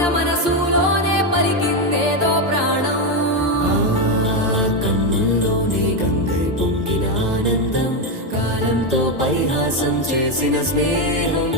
ఆగిన మనసులోనే పలికిందేదో ప్రాణం. కన్నుల్లోనే గంగై పొంగిన ఆనందం, కాలంతో పరిహాసం చేసిన స్నేహం.